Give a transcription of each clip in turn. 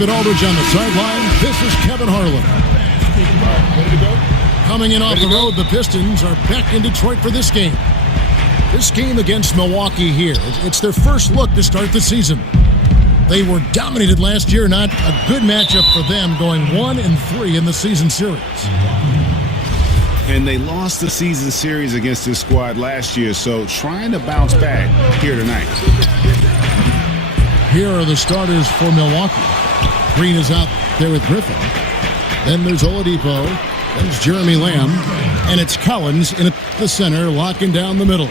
Aldridge on the sideline. This is Kevin Harlan. Coming in off the road, the Pistons are back in Detroit for this game. This game against Milwaukee here. It's their first look to start the season. They were dominated last year. Not a good matchup for them, going 1-3 in the season series. And they lost the season series against this squad last year, so trying to bounce back here tonight. Here are the starters for Milwaukee. Green is out there with Griffin. Then there's Oladipo. There's Jeremy Lamb. And it's Collins in at the center, locking down the middle.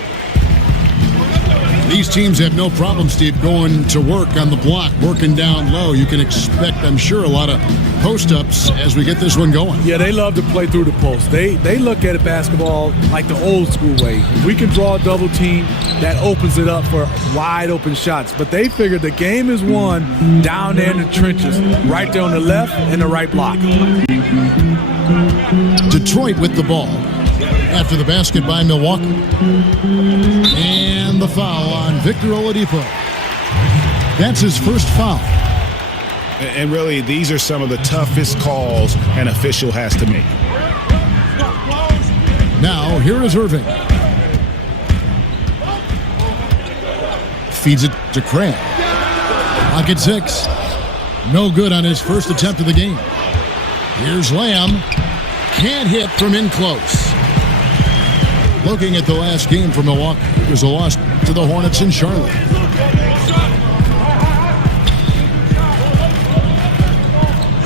These teams have no problem, Steve, going to work on the block, working down low. You can expect, I'm sure, a lot of post-ups as we get this one going. Yeah, they love to play through the post. They look at basketball like the old school way. If we can draw a double team, that opens it up for wide open shots. But they figure the game is won down there in the trenches, right there on the left and the right block. Detroit with the ball after the basket by Milwaukee. And the foul on Victor Oladipo. That's his first foul. And really, these are some of the toughest calls an official has to make. Now, here is Irving. Feeds it to Crabbe. Lock at 6. No good on his first attempt of the game. Here's Lamb. Can't hit from in close. Looking at the last game for Milwaukee, it was a loss to the Hornets in Charlotte.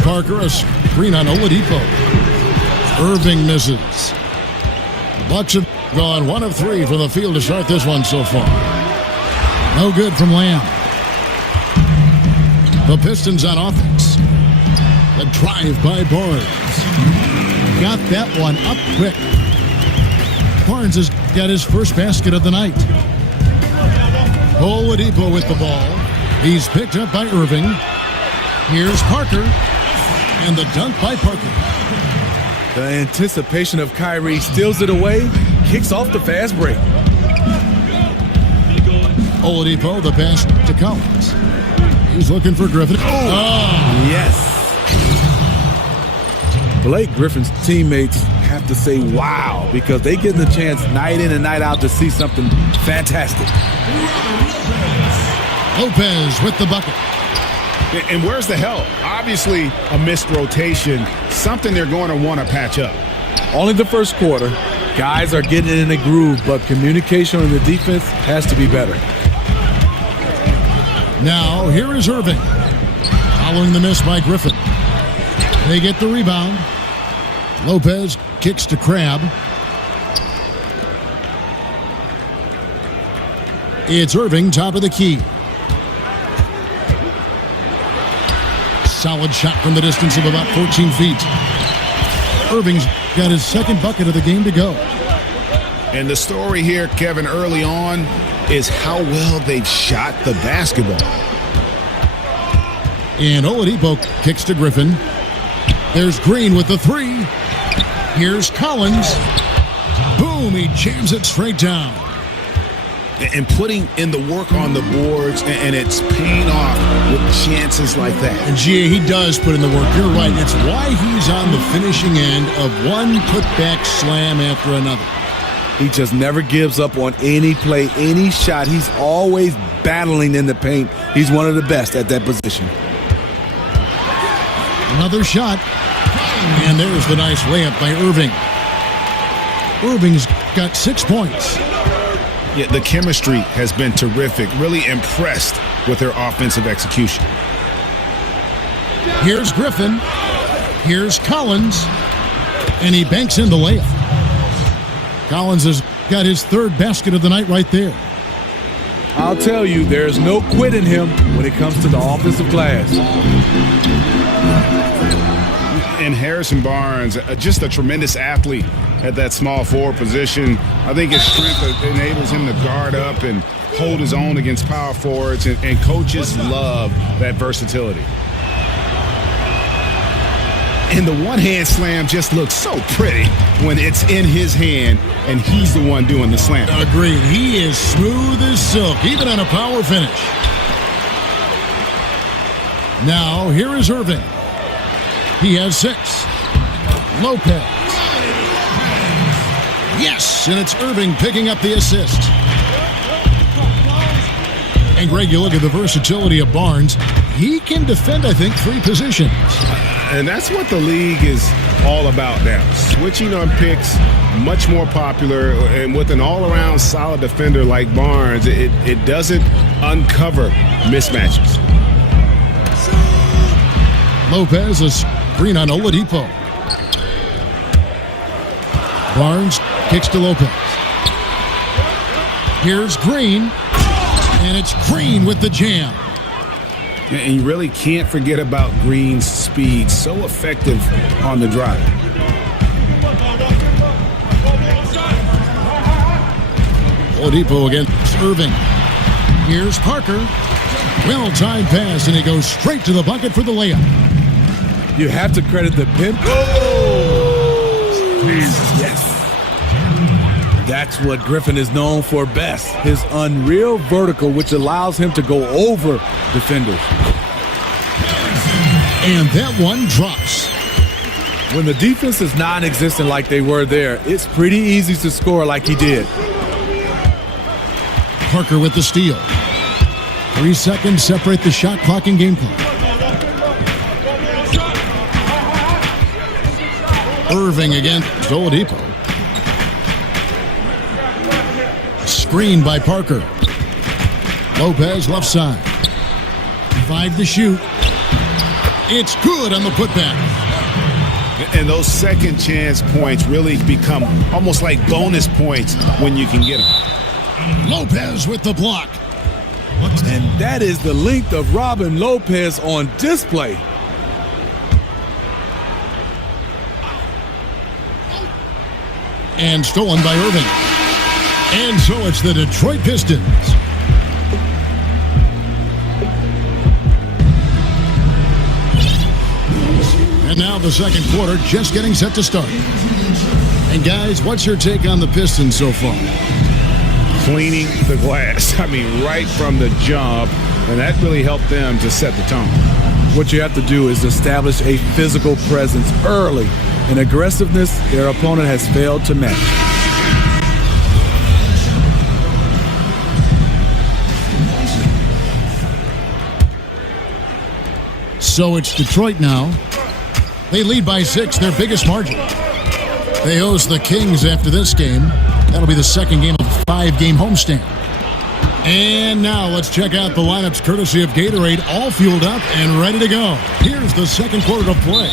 Parker, a screen on Oladipo. Irving misses. Bucks have gone 1 of 3 from the field to start this one so far. No good from Lamb. The Pistons on offense. The drive by Barnes. Got that one up quick. Barnes has got his first basket of the night. Oladipo with the ball. He's picked up by Irving. Here's Parker. And the dunk by Parker. The anticipation of Kyrie steals it away, kicks off the fast break. Oladipo, the pass to Collins. He's looking for Griffin. Oh, yes. Blake Griffin's teammates have to say wow, because they get the chance night in and night out to see something fantastic. Lopez with the bucket. And where's the help? Obviously, a missed rotation, something they're going to want to patch up. Only the first quarter. Guys are getting in a groove, but communication on the defense has to be better. Now, here is Irving. Following the miss by Griffin. They get the rebound. Lopez kicks to Crabbe. It's Irving, top of the key. Solid shot from the distance of about 14 feet. Irving's got his second bucket of the game to go. And the story here, Kevin, early on is how well they've shot the basketball. And Oladipo kicks to Griffin. There's Green with the 3. Here's Collins. Boom, he jams it straight down. And putting in the work on the boards, and it's paying off with chances like that. And Gia, he does put in the work. You're right. It's why he's on the finishing end of one putback slam after another. He just never gives up on any play, any shot. He's always battling in the paint. He's one of the best at that position. Another shot. And there's the nice layup by Irving. Irving's got 6 points. Yeah, the chemistry has been terrific. Really impressed with their offensive execution. Here's Griffin. Here's Collins. And he banks in the layup. Collins has got his third basket of the night right there. I'll tell you, there's no quit in him when it comes to the offensive glass. And Harrison Barnes, just a tremendous athlete at that small forward position. I think his strength enables him to guard up and hold his own against power forwards, and coaches love that versatility. And the one-hand slam just looks so pretty when it's in his hand and he's the one doing the slam. Agreed. He is smooth as silk, even on a power finish. Now, here is Irving. He has 6. Lopez. Yes, and it's Irving picking up the assist. And Greg, you look at the versatility of Barnes. He can defend, I think, 3 positions. And that's what the league is all about now. Switching on picks, much more popular. And with an all-around solid defender like Barnes, it doesn't uncover mismatches. Lopez, a screen on Oladipo. Barnes kicks to Lopez. Here's Green. And it's Green with the jam. And you really can't forget about Green's speed. So effective on the drive. Oladipo against Irving. Here's Parker. Well-timed pass, and he goes straight to the bucket for the layup. You have to credit the pin. Yes. That's what Griffin is known for best. His unreal vertical, which allows him to go over defenders. And that one drops. When the defense is non-existent like they were there, it's pretty easy to score like he did. Parker with the steal. 3 seconds separate the shot clock and game clock. Irving against Oladipo. Screen by Parker. Lopez left side. 5 to shoot. It's good on the putback. And those second chance points really become almost like bonus points when you can get them. Lopez with the block. And that is the length of Robin Lopez on display. And stolen by Irving. And so it's the Detroit Pistons. And now the second quarter just getting set to start. And guys, what's your take on the Pistons so far? Cleaning the glass. I mean, right from the jump. And that really helped them to set the tone. What you have to do is establish a physical presence early. An aggressiveness their opponent has failed to match. So it's Detroit now. They lead by 6, their biggest margin. They host the Kings after this game. That'll be the second game of a 5-game homestand. And now let's check out the lineups courtesy of Gatorade, all fueled up and ready to go. Here's the second quarter of play.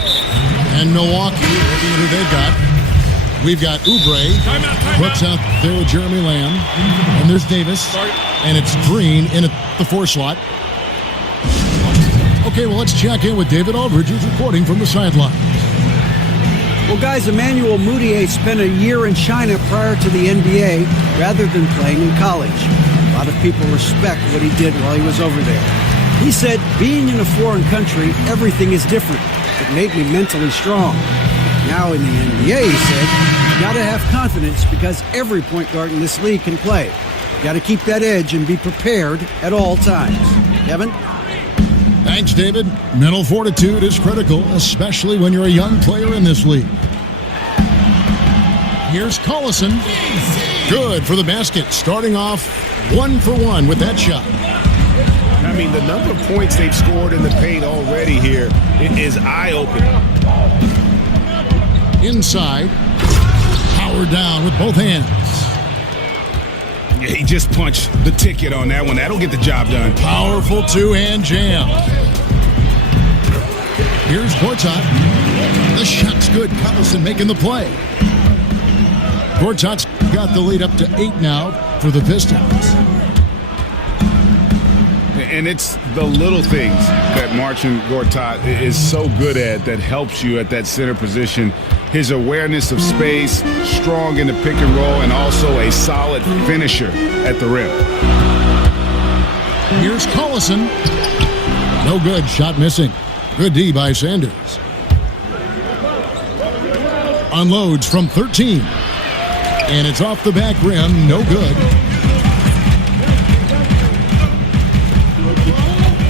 And Milwaukee, looking at who they've got. We've got Oubre, puts out there with Jeremy Lamb. And there's Davis. And it's Green in at the 4 slot. Okay, well, let's check in with David Aldridge, who's reporting from the sideline. Well, guys, Emmanuel Mudiay spent a year in China prior to the NBA rather than playing in college. A lot of people respect what he did while he was over there. He said, being in a foreign country, everything is different. It made me mentally strong. Now in the NBA, he said, you got to have confidence because every point guard in this league can play. You got to keep that edge and be prepared at all times. Kevin? Thanks, David. Mental fortitude is critical, especially when you're a young player in this league. Here's Collison. Good for the basket. Starting off 1 for 1 with that shot. I mean, the number of points they've scored in the paint already here is eye-opening. Inside. Power down with both hands. Yeah, he just punched the ticket on that one. That'll get the job done. Powerful 2-hand jam. Here's Gortat. The shot's good. Collison making the play. Gortat's got the lead up to 8 now for the Pistons. And it's the little things that Marcin Gortat is so good at that helps you at that center position. His awareness of space, strong in the pick and roll, and also a solid finisher at the rim. Here's Collison. No good. Shot missing. Good D by Sanders. Unloads from 13. And it's off the back rim. No good.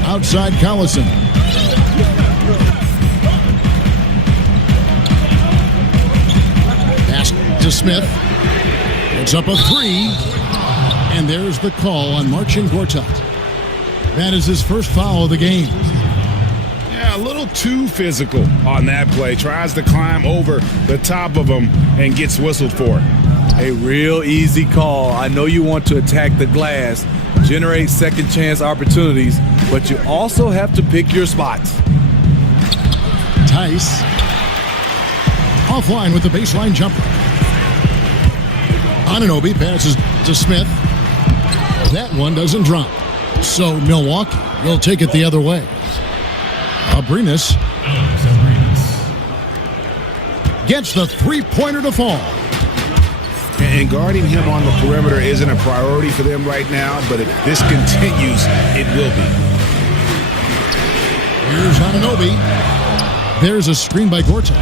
Outside Collison. Smith. It's up a three. And there's the call on Marcin Gortat. That is his first foul of the game. Yeah, a little too physical on that play. Tries to climb over the top of him and gets whistled for it. A real easy call. I know you want to attack the glass, generate second chance opportunities, but you also have to pick your spots. Tice offline with the baseline jumper. Anunoby passes to Smith. That one doesn't drop. So Milwaukee will take it the other way. Abrinas gets the three-pointer to fall. And guarding him on the perimeter isn't a priority for them right now, but if this continues, it will be. Here's Anunoby. There's a screen by Gortat.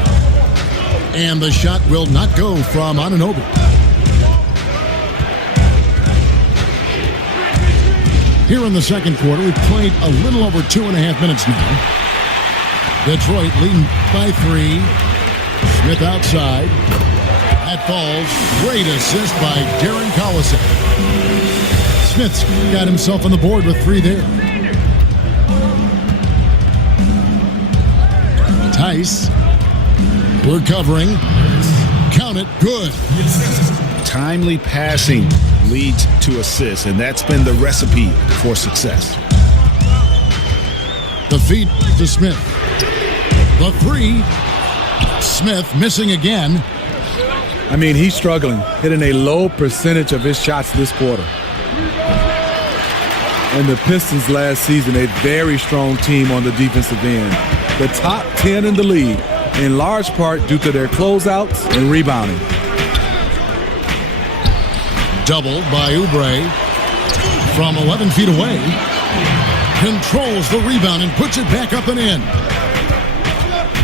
And the shot will not go from Anunoby. Here in the second quarter, we've played a little over 2.5 minutes now. Detroit leading by 3. Smith outside. That falls. Great assist by Darren Collison. Smith's got himself on the board with 3 there. Tice. We're covering. Count it. Good. Timely passing leads to assists, and that's been the recipe for success. The feed to Smith. The 3. Smith missing again. I mean, he's struggling, hitting a low percentage of his shots this quarter. And the Pistons last season, a very strong team on the defensive end. The top 10 in the league, in large part due to their closeouts and rebounding. Doubled by Oubre from 11 feet away. Controls the rebound and puts it back up and in.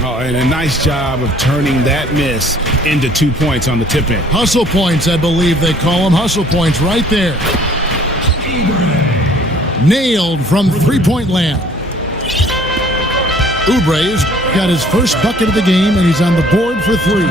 Oh, and a nice job of turning that miss into 2 points on the tip in. Hustle points, I believe they call them. Hustle points right there. Nailed from three-point land. Oubre's got his first bucket of the game, and he's on the board for 3.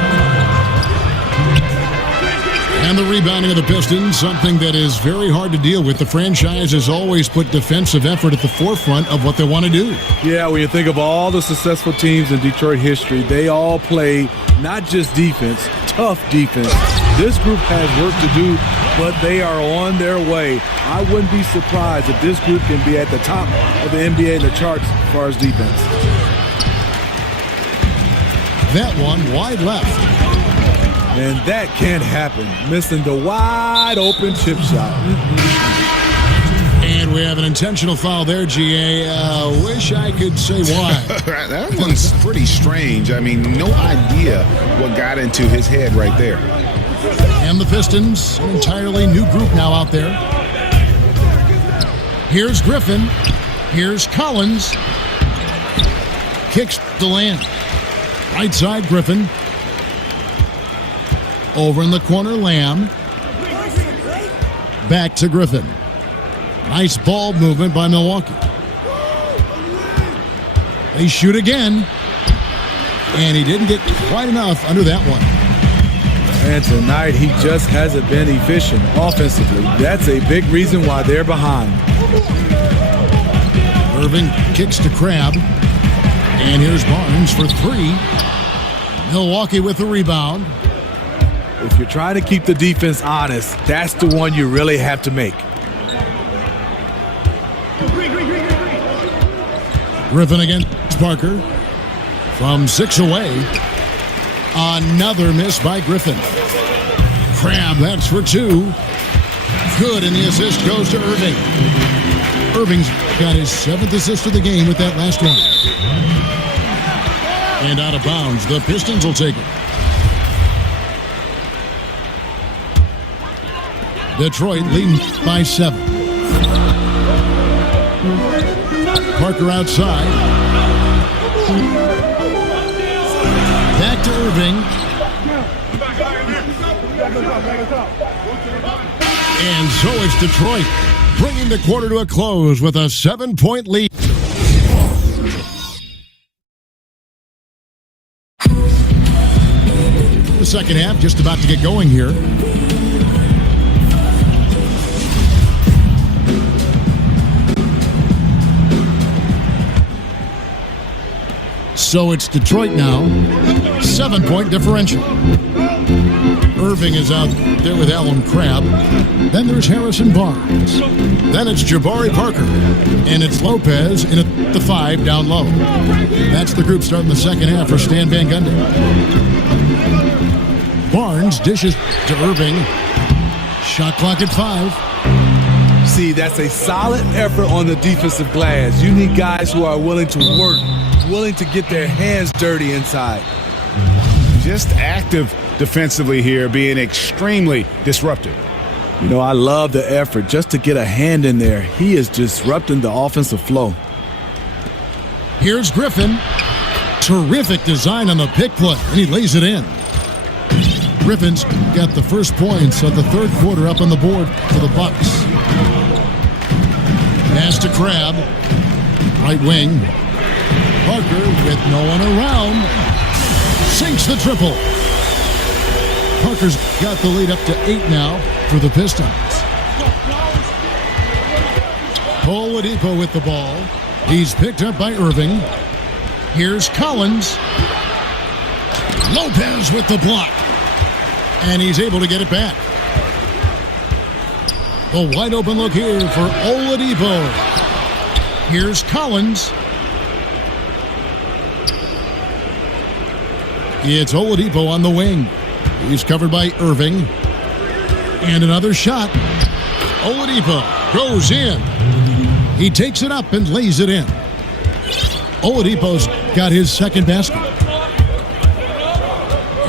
And the rebounding of the Pistons, something that is very hard to deal with. The franchise has always put defensive effort at the forefront of what they want to do. Yeah, when you think of all the successful teams in Detroit history, they all play not just defense, tough defense. This group has work to do, but they are on their way. I wouldn't be surprised if this group can be at the top of the NBA in the charts as far as defense. That one wide left. And that can't happen. Missing the wide open chip shot. And we have an intentional foul there, GA. Wish I could say why. That one's pretty strange. I mean, no idea what got into his head right there. And the Pistons, an entirely new group now out there. Here's Griffin. Here's Collins. Kicks the land. Right side, Griffin. Over in the corner, Lamb. Back to Griffin. Nice ball movement by Milwaukee. They shoot again. And he didn't get quite enough under that one. And tonight, he just hasn't been efficient offensively. That's a big reason why they're behind. Irving kicks to Crabbe. And here's Barnes for 3. Milwaukee with the rebound. If you're trying to keep the defense honest, that's the one you really have to make. Griffin against Parker. From 6 away. Another miss by Griffin. Crabbe, that's for 2. Good, and the assist goes to Irving. Irving's got his 7th assist of the game with that last one. And out of bounds, the Pistons will take it. Detroit leading by 7. Parker outside. Back to Irving. And so it's Detroit bringing the quarter to a close with a 7-point lead. The second half just about to get going here. So it's Detroit now, 7-point differential. Irving is out there with Allen Crabbe. Then there's Harrison Barnes. Then it's Jabari Parker. And it's Lopez in at the 5 down low. That's the group starting the second half for Stan Van Gundy. Barnes dishes to Irving. Shot clock at 5. See, that's a solid effort on the defensive glass. You need guys who are willing to work, willing to get their hands dirty inside. Just active defensively here, being extremely disruptive. You know, I love the effort just to get a hand in there. He is disrupting the offensive flow. Here's Griffin. Terrific design on the pick play, and he lays it in. Griffin's got the first points of the third quarter up on the board for the Bucks. Pass to Crabbe. Right wing. Parker with no one around. Sinks the triple. Parker's got the lead up to 8 now for the Pistons. Oladipo with the ball. He's picked up by Irving. Here's Collins. Lopez with the block. And he's able to get it back. A wide open look here for Oladipo. Here's Collins. It's Oladipo on the wing. He's covered by Irving. And another shot. Oladipo goes in. He takes it up and lays it in. Oladipo's got his second basket.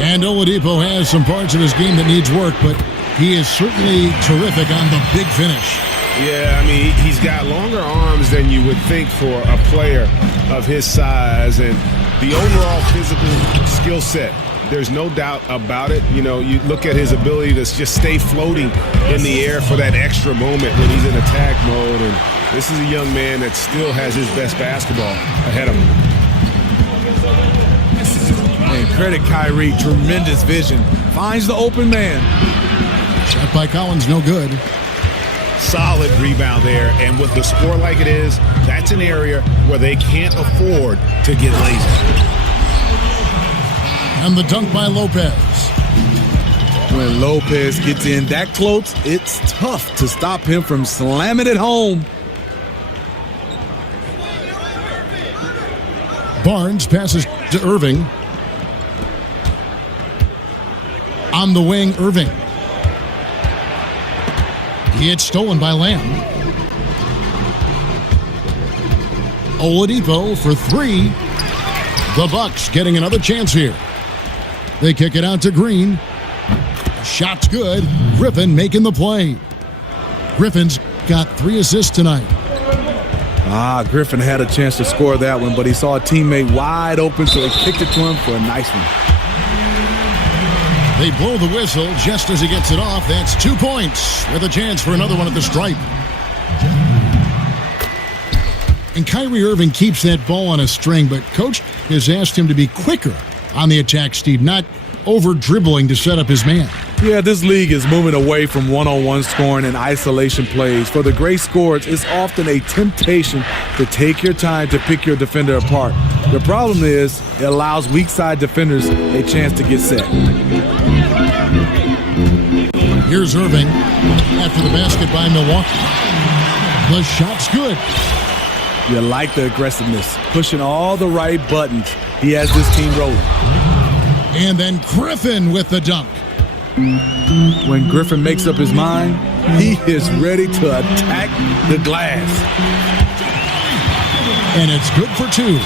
And Oladipo has some parts of his game that needs work, but he is certainly terrific on the big finish. Yeah, I mean, he's got longer arms than you would think for a player of his size, and the overall physical skill set, there's no doubt about it. You know, you look at his ability to just stay floating in the air for that extra moment when he's in attack mode, and this is a young man that still has his best basketball ahead of him. And credit Kyrie, tremendous vision. Finds the open man. Shot by Collins, no good. Solid rebound there, and with the score like it is, that's an area where they can't afford to get lazy. And the dunk by Lopez. When Lopez gets in that close, it's tough to stop him from slamming it home. Barnes passes to Irving. On the wing, Irving. It's stolen by Lamb. Oladipo for 3. The Bucks getting another chance here. They kick it out to Green. Shot's good. Griffin making the play. Griffin's got 3 assists tonight. Griffin had a chance to score that one, but he saw a teammate wide open, so he kicked it to him for a nice one. They blow the whistle just as he gets it off. That's 2 points with a chance for another one at the stripe. And Kyrie Irving keeps that ball on a string, but coach has asked him to be quicker on the attack, Steve, not over-dribbling to set up his man. Yeah, this league is moving away from one-on-one scoring and isolation plays. For the great scorers, it's often a temptation to take your time to pick your defender apart. The problem is it allows weak side defenders a chance to get set. Here's Irving after the basket by Milwaukee. The shot's good. You like the aggressiveness, pushing all the right buttons. He has this team rolling. And then Griffin with the dunk. When Griffin makes up his mind, he is ready to attack the glass. And it's good for 2.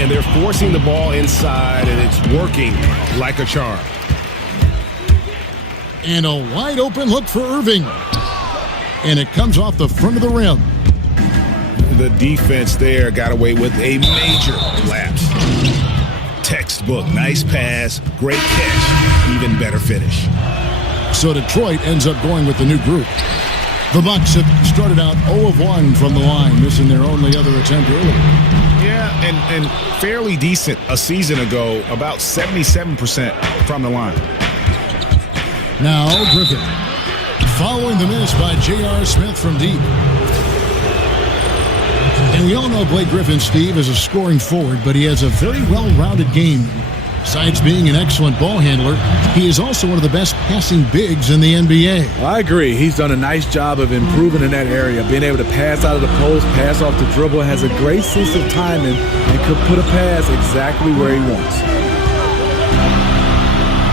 And they're forcing the ball inside, and it's working like a charm. And a wide open look for Irving. And it comes off the front of the rim. The defense there got away with a major lapse. Textbook, nice pass, great catch, even better finish. So Detroit ends up going with the new group. The Bucks have started out 0 of 1 from the line, missing their only other attempt earlier. Yeah, and fairly decent a season ago, about 77% from the line. Now Griffin. Following the miss by J.R. Smith from deep. And we all know Blake Griffin, Steve, is a scoring forward, but he has a very well-rounded game. Besides being an excellent ball handler, he is also one of the best passing bigs in the NBA. I agree. He's done a nice job of improving in that area, being able to pass out of the post, pass off the dribble, has a great sense of timing, and could put a pass exactly where he wants.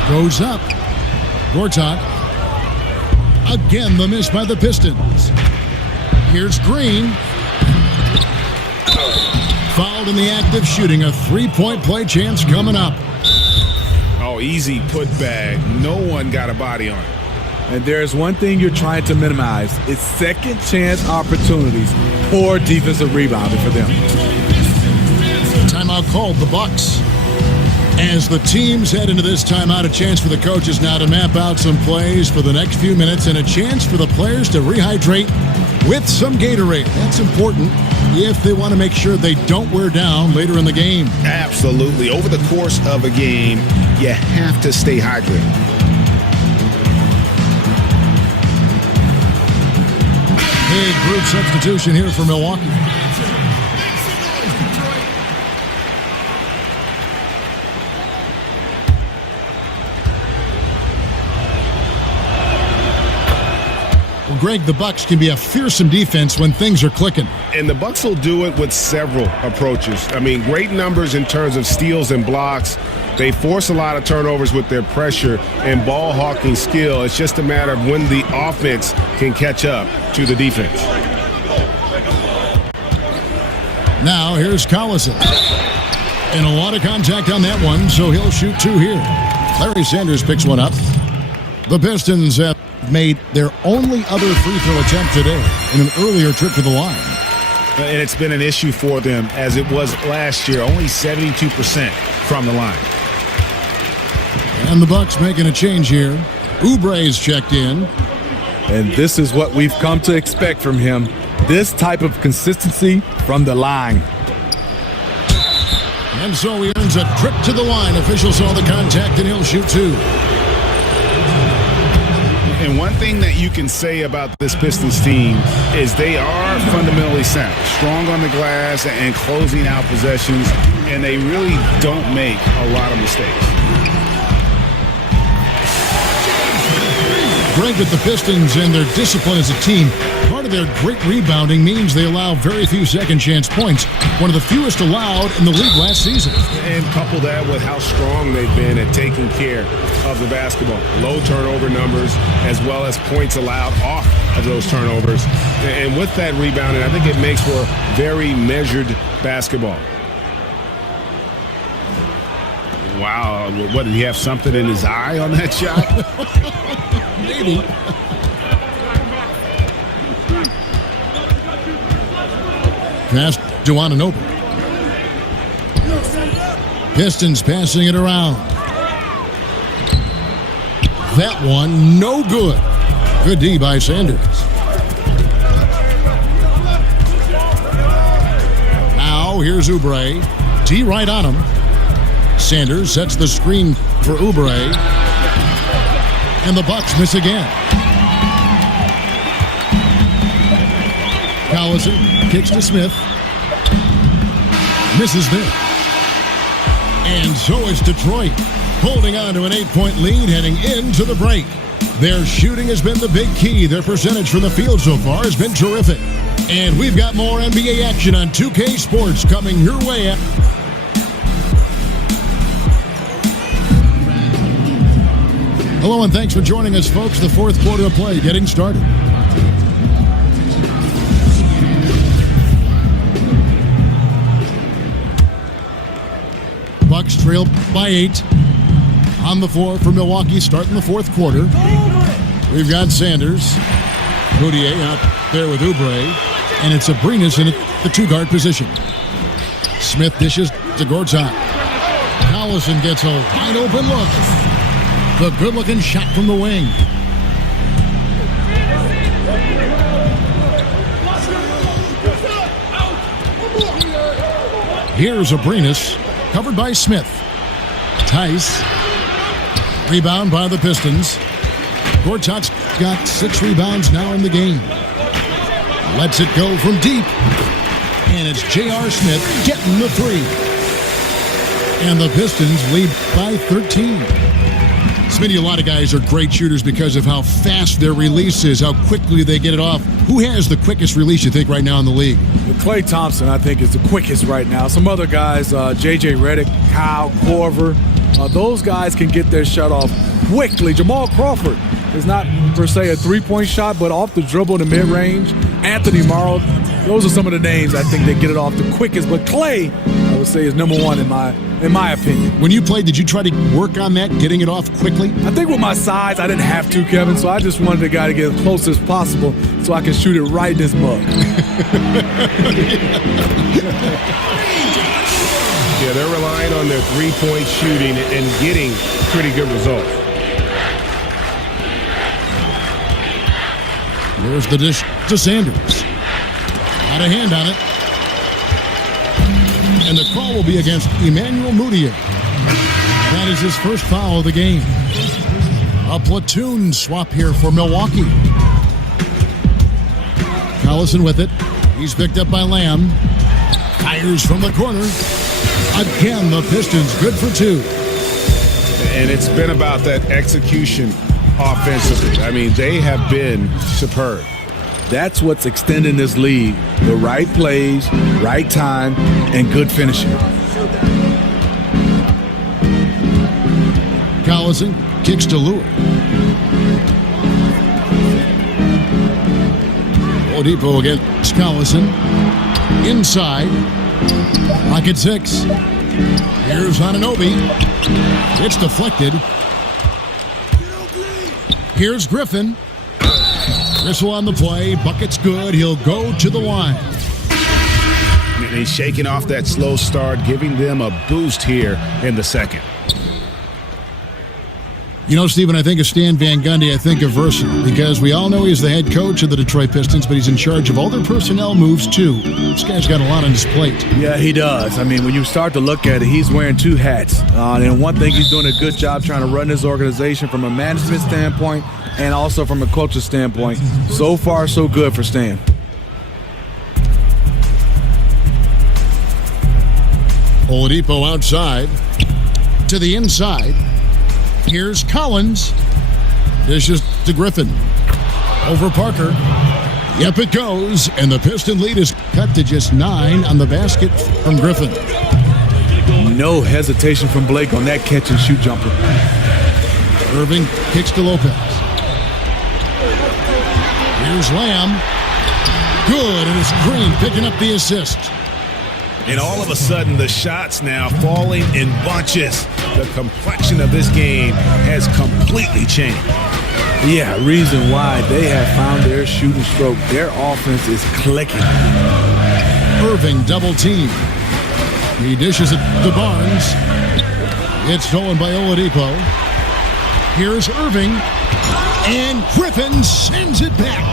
Goes up. Gortat. Again, the miss by the Pistons. Here's Green. Fouled in the act of shooting. A three-point play chance coming up. Oh, easy putback. No one got a body on it. And there's one thing you're trying to minimize. It's second chance opportunities. Poor defensive rebounding for them. Timeout called, the Bucks. As the teams head into this timeout, a chance for the coaches now to map out some plays for the next few minutes and a chance for the players to rehydrate with some Gatorade. That's important if they want to make sure they don't wear down later in the game. Absolutely. Over the course of a game, you have to stay hydrated. Big group substitution here for Milwaukee. Well, Greg, the Bucks can be a fearsome defense when things are clicking. And the Bucks will do it with several approaches. I mean, great numbers in terms of steals and blocks. They force a lot of turnovers with their pressure and ball hawking skill. It's just a matter of when the offense can catch up to the defense. Now here's Collison. And a lot of contact on that one, so he'll shoot two here. Larry Sanders picks one up. The Pistons have made their only other free throw attempt today in an earlier trip to the line. And it's been an issue for them as it was last year, only 72% from the line. And the Bucks making a change here. Oubre's checked in. And this is what we've come to expect from him. This type of consistency from the line. And so he earns a trip to the line. Officials saw the contact and he'll shoot two. And one thing that you can say about this Pistons team is they are fundamentally sound, strong on the glass and closing out possessions, and they really don't make a lot of mistakes. Greg, with the Pistons and their discipline as a team, part of their great rebounding means they allow very few second chance points, one of the fewest allowed in the league last season. And couple that with how strong they've been at taking care of the basketball. Low turnover numbers as well as points allowed off of those turnovers. And with that rebounding, I think it makes for very measured basketball. Wow, what, did he have something in his eye on that shot? Maybe. Pass to Anunoby. Pistons passing it around. That one, no good. Good D by Sanders. Now, here's Oubre. D right on him. Sanders sets the screen for Oubre. And the Bucks miss again. Collison kicks to Smith. Misses there. And so is Detroit, holding on to an 8-point lead heading into the break. Their shooting has been the big key. Their percentage from the field so far has been terrific. And we've got more NBA action on 2K Sports coming your way. Hello and thanks for joining us, folks. The fourth quarter of play getting started. Bucks trail by 8. On the floor for Milwaukee starting the fourth quarter. We've got Sanders. Gautier out there with Oubre. And it's Abrinas in the two-guard position. Smith dishes to Gortat. Collison gets a wide-open look. The good-looking shot from the wing. Here's Abrinas, covered by Smith. Tice Rebound by the Pistons. Gortat's got 6 rebounds now in the game. Lets it go from deep. And it's J.R. Smith getting the 3. And the Pistons lead by 13. Smitty, a lot of guys are great shooters because of how fast their release is, how quickly they get it off. Who has the quickest release, you think, right now in the league? Klay Thompson, I think, is the quickest right now. Some other guys, J.J. Redick, Kyle Korver, those guys can get their shot off quickly. Jamal Crawford is not, per se, a three-point shot, but off the dribble in the mid-range. Anthony Morrow, those are some of the names I think that get it off the quickest. But Klay, I would say, is number one in my opinion. When you played, did you try to work on that, getting it off quickly? I think with my size, I didn't have to, Kevin, so I just wanted the guy to get as close as possible so I can shoot it right in his mug. Yeah, they're relying on their three-point shooting and getting pretty good results. There's the dish to Sanders. Got a hand on it. And the call will be against Emmanuel Mudiay. That is his first foul of the game. A platoon swap here for Milwaukee. Collison with it. He's picked up by Lamb. Fires from the corner. Again, the Pistons good for 2. And it's been about that execution offensively. I mean, they have been superb. That's what's extending this league. The right plays, right time, and good finishing. Collison kicks to Lewis. Oladipo against Collison. Inside. Pocket 6. Here's Anunoby. It's deflected. Here's Griffin. Whistle on the play. Bucket's good. He'll go to the line. And he's shaking off that slow start, giving them a boost here in the second. You know, Stephen, I think of Stan Van Gundy, I think of versatile, because we all know he's the head coach of the Detroit Pistons, but he's in charge of all their personnel moves, too. This guy's got a lot on his plate. Yeah, he does. I mean, when you start to look at it, he's wearing 2 hats. And one thing, he's doing a good job trying to run his organization from a management standpoint and also from a culture standpoint. So far, so good for Stan. Oladipo outside to the inside. Here's Collins. Dishes to Griffin. Over Parker. Yep, it goes. And the Piston lead is cut to just 9 on the basket from Griffin. No hesitation from Blake on that catch and shoot jumper. Irving kicks to Lopez. Here's Lamb. Good, and it's Green picking up the assist. And all of a sudden, the shots now falling in bunches. The complexion of this game has completely changed. Yeah, reason why they have found their shooting stroke. Their offense is clicking. Irving double team. He dishes it to Barnes. It's stolen by Oladipo. Here's Irving. And Griffin sends it back.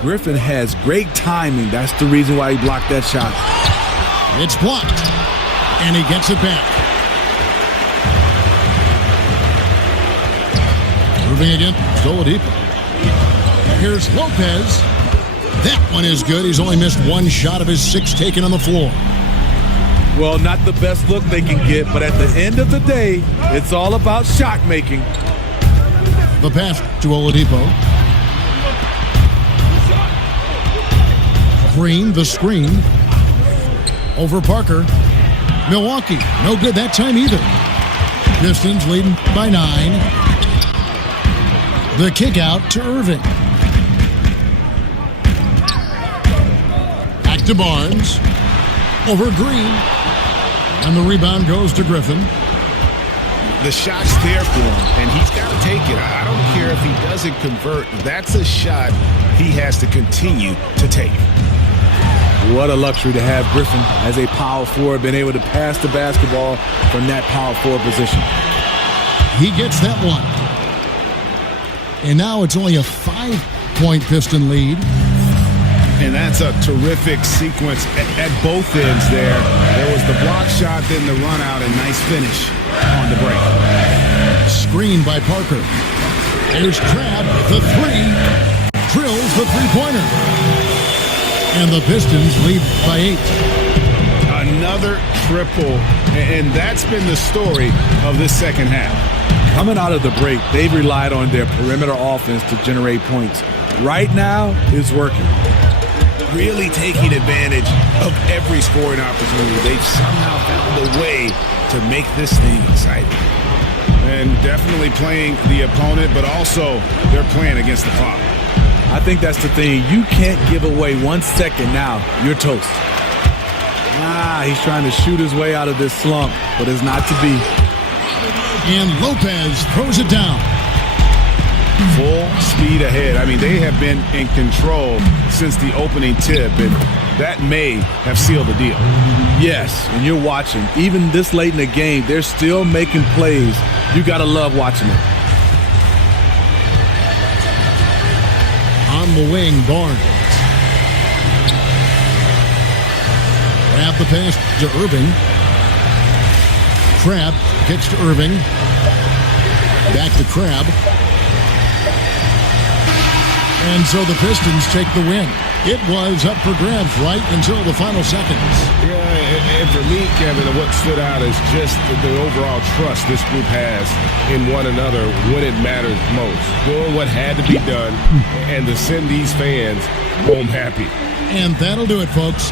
Griffin has great timing. That's the reason why he blocked that shot. It's blocked. And he gets it back. Irving again. Oladipo. Here's Lopez. That one is good. He's only missed 1 shot of his 6 taken on the floor. Well, not the best look they can get, but at the end of the day, it's all about shot making. The pass to Oladipo. Green, the screen. Over Parker. Milwaukee, no good that time either. Pistons leading by 9. The kick out to Irving. Back to Barnes. Over Green. And the rebound goes to Griffin. The shot's there for him, and he's got to take it. I don't care if he doesn't convert. That's a shot he has to continue to take. What a luxury to have Griffin as a power forward, been able to pass the basketball from that power forward position. He gets that one. And now it's only a 5-point Piston lead. And that's a terrific sequence at both ends there. There was the block shot, then the run out, and nice finish on the break. screen by Parker. There's Crabbe with the three. Drills the three-pointer. And the Pistons lead by 8. Another triple, and that's been the story of this second half. Coming out of the break, they've relied on their perimeter offense to generate points. Right now, it's working. Really taking advantage of every scoring opportunity. They've somehow found a way to make this thing exciting. And definitely playing the opponent, but also they're playing against the clock. I think that's the thing. You can't give away 1 second now. You're toast. He's trying to shoot his way out of this slump, but it's not to be. And Lopez throws it down. Full speed ahead. I mean, they have been in control since the opening tip, and that may have sealed the deal. Yes, and you're watching. Even this late in the game, they're still making plays. You got to love watching it. On the wing, Barnes. Grab the pass to Irving. Crabbe kicks to Irving. Back to Crabbe. And so the Pistons take the win. It was up for grabs right until the final seconds. Yeah, and for me, Kevin, what stood out is just the overall trust this group has in one another when it matters most. Doing what had to be done and to send these fans home happy. And that'll do it, folks.